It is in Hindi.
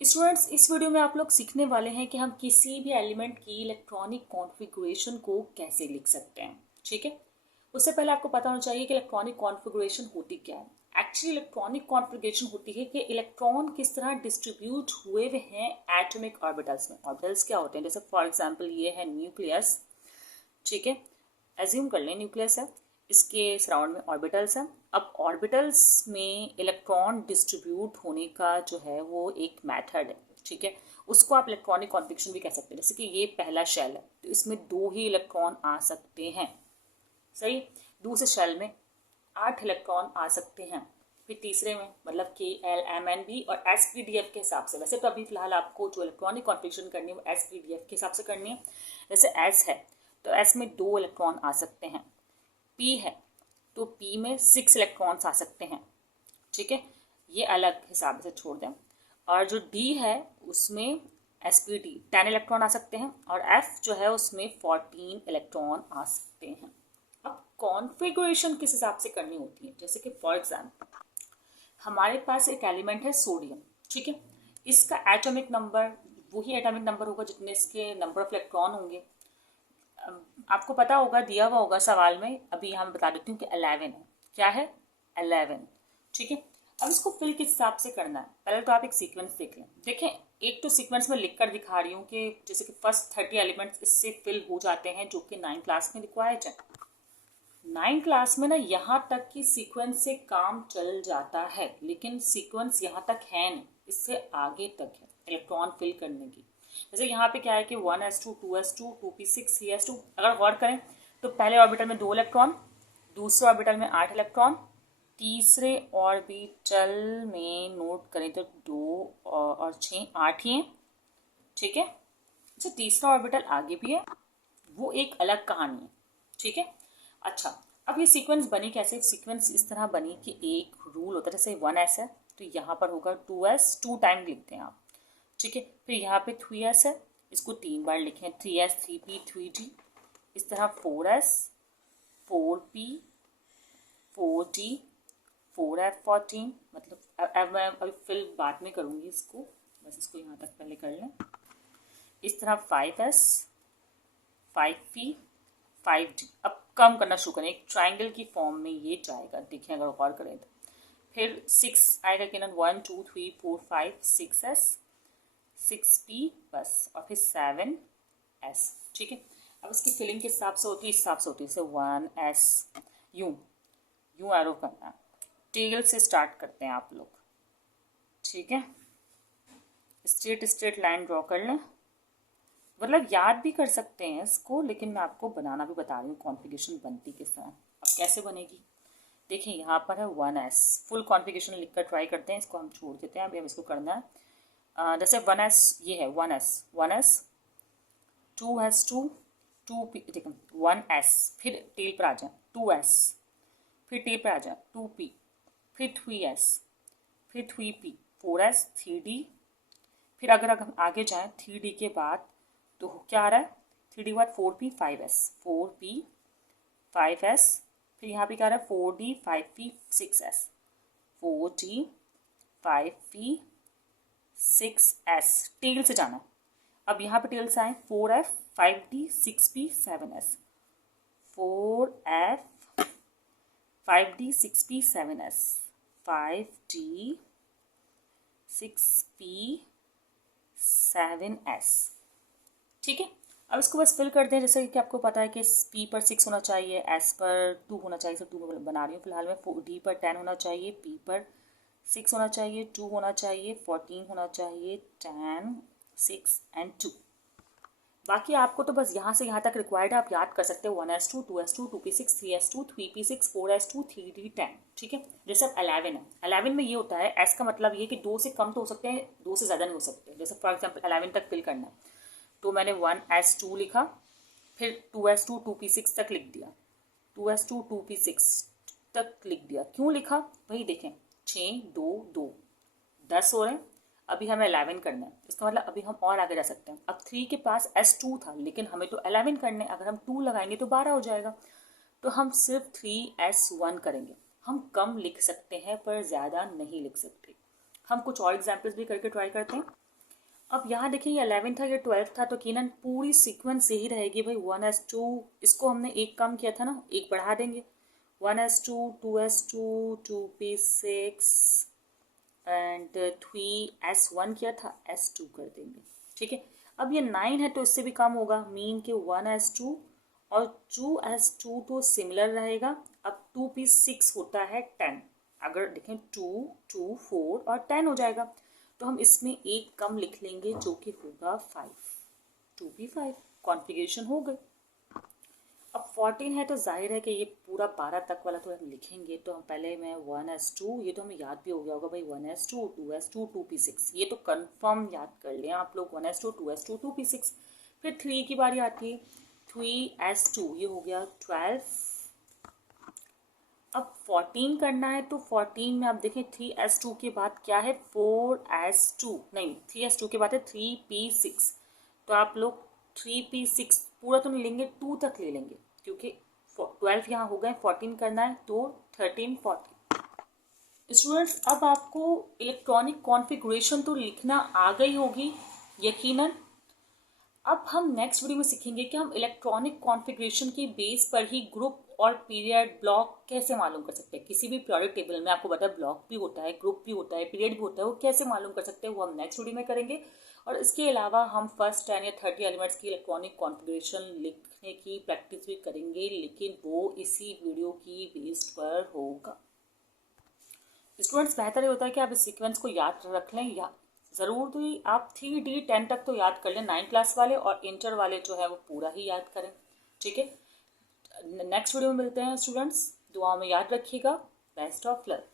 स्टूडेंट्स, इस वीडियो में आप लोग सीखने वाले हैं कि हम किसी भी एलिमेंट की इलेक्ट्रॉनिक कॉन्फ़िगरेशन को कैसे लिख सकते हैं। ठीक है, उससे पहले आपको पता होना चाहिए कि इलेक्ट्रॉनिक कॉन्फ़िगरेशन होती क्या है। एक्चुअली इलेक्ट्रॉनिक कॉन्फ़िगरेशन होती है कि इलेक्ट्रॉन किस तरह डिस्ट्रीब्यूट हुए हुए हैं एटॉमिक ऑर्बिटल्स में। ऑर्बिटल्स क्या होते हैं? जैसे फॉर एग्जांपल ये है न्यूक्लियस। ठीक है, एज्यूम कर लें न्यूक्लियस है, इसके सराउंड में ऑर्बिटल्स हैं। अब ऑर्बिटल्स में इलेक्ट्रॉन डिस्ट्रीब्यूट होने का जो है वो एक मेथड है। ठीक है, उसको आप इलेक्ट्रॉनिक कॉन्फ़िगरेशन भी कह सकते हैं। जैसे कि ये पहला शेल है तो इसमें 2 ही इलेक्ट्रॉन आ सकते हैं। सही। दूसरे शेल में 8 इलेक्ट्रॉन आ सकते हैं। फिर तीसरे में मतलब KLMNB और SPDF के हिसाब से। वैसे तो अभी फिलहाल आपको जो इलेक्ट्रॉनिक कॉन्फ़िगरेशन करनी है वो SPDF के हिसाब से करनी है। जैसे S है तो S में 2 इलेक्ट्रॉन आ सकते हैं। P है तो P में 6 इलेक्ट्रॉन्स आ सकते हैं। ठीक है, ये अलग हिसाब से छोड़ दें। और जो D है उसमें SPD 10 इलेक्ट्रॉन आ सकते हैं और F जो है उसमें 14 इलेक्ट्रॉन आ सकते हैं। अब कॉन्फ़िगरेशन किस हिसाब से करनी होती है? जैसे कि फॉर एग्जाम्पल हमारे पास एक एलिमेंट है सोडियम। ठीक है, इसका एटॉमिक नंबर वही एटॉमिक नंबर होगा जितने इसके नंबर ऑफ इलेक्ट्रॉन होंगे। आपको पता होगा, दिया हुआ होगा सवाल में। अभी यहाँ मैं बता देती हूँ कि 11 है। क्या है? 11। ठीक है, अब इसको फिल किस हिसाब से करना है पहले तो आप एक सीक्वेंस देख लें। देखें, एक तो सीक्वेंस में लिख कर दिखा रही हूँ कि जैसे कि फर्स्ट 30 एलिमेंट्स इससे फिल हो जाते हैं जो कि 9 क्लास में रिक्वायर्ड है। 9 क्लास में ना यहाँ तक कि सीक्वेंस से काम चल जाता है, लेकिन सीक्वेंस यहाँ तक है नहीं, इससे आगे तक है इलेक्ट्रॉन फिल करने की। जैसे यहाँ पे क्या है कि 1s2 2s2 2p6 3s2। अगर गौर करें तो पहले ऑर्बिटल में 2 इलेक्ट्रॉन, दूसरे ऑर्बिटल में 8 इलेक्ट्रॉन, तीसरे ऑर्बिटल में नोट करें तो 2 और 6 8 ही हैं। ठीक है, अच्छा तीसरा ऑर्बिटल आगे भी है, वो एक अलग कहानी है। ठीक है, अच्छा अब ये सीक्वेंस बनी कैसे? सीक्वेंस इस तरह बनी कि एक रूल होता है। जैसे 1s है तो यहाँ पर होगा 2s, 2 टाइम लिखते हैं आप। ठीक है, फिर यहाँ पे 3s है, इसको 3 बार लिखें, 3s 3p 3d। इस तरह 4s 4p 4d 4f 14। मतलब अब मैं अभी फिल बाद में करूँगी इसको, बस इसको यहाँ तक पहले कर लें। इस तरह 5s 5p 5d। अब कम करना शुरू करें, एक ट्राइंगल की फॉर्म में ये जाएगा। देखिए अगर गौर करें तो फिर 6 आएगा कि ना, 1 2 3 4 5 6s 6p बस, और फिर 7s। ठीक है, अब इसकी फिलिंग किस हिसाब से होती है? इस हिसाब से होती है। जैसे 1s यूं यूं एरो करना है, टेल से स्टार्ट करते हैं आप लोग। ठीक है, स्ट्रेट स्ट्रेट लाइन ड्रॉ कर लें। मतलब याद भी कर सकते हैं इसको, लेकिन मैं आपको बनाना भी बता रही हूँ कॉन्फ़िगरेशन बनती किस तरह। अब कैसे बनेगी देखिए, यहाँ पर है 1s। फुल कॉन्फ़िगरेशन लिख कर ट्राई करते हैं, इसको हम छोड़ देते हैं, अभी हम इसको करना है। जैसे 1s ये है 1s 2s2 2p। देखो 1s, फिर टेल पर आ जाए 2s, फिर टेल पर आ जाए 2p, फिर 3s, फिर 3p 4s 3d। फिर अगर हम आगे जाएं 3d के बाद तो क्या आ रहा है? 3d के बाद 4p 5s 4p 5s। फिर यहाँ पे क्या आ रहा है? 4d 5p 6s 4d 5p 6s। Tell से जाना। अब यहाँ पे टेल से आए 4f 5d 6p 7s 4f 5d 6p 7s 5d 6p 7s। ठीक है, अब इसको बस फिल कर दें। जैसे कि आपको पता है कि P पर 6 होना चाहिए, S पर 2 होना चाहिए। सब 2 बना रही हूँ फिलहाल मैं। D पर 10 होना चाहिए, P पर 6 होना चाहिए, 2 होना चाहिए, 14 होना चाहिए, 10 6 एंड 2। बाकी आपको तो बस यहाँ से यहाँ तक रिक्वायर्ड है, आप याद कर सकते हो। 1s2 2s2 2p6 3s2 3p6 4s2 3d 10। ठीक है, जैसे अब 11 है। 11 में ये होता है, S का मतलब ये कि 2 से कम तो हो सकते हैं, 2 से ज़्यादा नहीं हो सकते। जैसे फॉर एग्जाम्पल 11 तक फिल करना है तो मैंने 1s2 लिखा, फिर 2s2 2p6 तक लिख दिया, 2s2 2p6 तक लिख दिया। क्यों लिखा? वही देखें, 6 2 2 10 हो रहे हैं। अभी हमें 11 करना है, इसका मतलब अभी हम और आगे जा सकते हैं। अब 3 के पास s2 था, लेकिन हमें तो 11 करने, अगर हम 2 लगाएंगे तो 12 हो जाएगा। तो हम सिर्फ 3s1 करेंगे। हम कम लिख सकते हैं पर ज़्यादा नहीं लिख सकते। हम कुछ और एग्जाम्पल्स भी करके ट्राई करते हैं। अब यहाँ देखिए ये 11 था, ये 12 था, तो यकीनन पूरी सीक्वेंस यही रहेगी भाई 1s2। इसको हमने एक कम किया था ना, एक बढ़ा देंगे 1s2 2s2 2p6 and 3s1 किया था, s2 कर देंगे। ठीक है, अब ये 9 है तो इससे भी कम होगा, मीन के 1s2 और 2s2 तो सिमिलर रहेगा। अब 2p6 होता है 10, अगर देखें 2 2 4 और 10 हो जाएगा, तो हम इसमें एक कम लिख लेंगे जो कि होगा 5, 2p5 कॉन्फ़िगरेशन हो गई। अब 14 है तो जाहिर है कि ये पूरा 12 तक वाला थोड़ा लिखेंगे, तो हम पहले मैं 1s2, ये तो हमें याद भी हो गया होगा भाई 1s2 2s2 2p6, ये तो कंफर्म याद कर लें आप लोग 1s2 2s2 2p6। फिर 3 की बारी आती है, 3s2 ये हो गया 12। अब 14 करना है तो 14 में आप देखें 3s2 के बाद क्या है 4s2, नहीं 3s2 के बाद है 3p6, तो आप लोग 3p6 पूरा तो नहीं लेंगे, 2 तक ले लेंगे क्योंकि 12 यहाँ हो गए, 14 करना है तो 13 14। स्टूडेंट्स अब आपको इलेक्ट्रॉनिक कॉन्फ़िगरेशन तो लिखना आ गई होगी यकीनन। अब हम नेक्स्ट वीडियो में सीखेंगे कि हम इलेक्ट्रॉनिक कॉन्फ़िगरेशन की बेस पर ही ग्रुप और पीरियड ब्लॉक कैसे मालूम कर सकते हैं। किसी भी पीरियोडिक टेबल में आपको पता है ब्लॉक भी होता है, ग्रुप भी होता है, पीरियड भी होता है, वो कैसे मालूम कर सकते हैं वो हम नेक्स्ट वीडियो में करेंगे। और इसके अलावा हम फर्स्ट 10 या 30 एलिमेंट्स की इलेक्ट्रॉनिक कॉन्फ़िगरेशन लिखने की प्रैक्टिस भी करेंगे, लेकिन वो इसी वीडियो की बेस पर होगा। स्टूडेंट्स बेहतर ये होता है कि आप इस सीक्वेंस को याद रख लें, या ज़रूर तो आप 3D 10 तक तो याद कर लें 9 क्लास वाले, और इंटर वाले जो है वो पूरा ही याद करें। ठीक है, नेक्स्ट वीडियो में मिलते हैं स्टूडेंट्स, दुआओं में याद रखिएगा। Best of luck.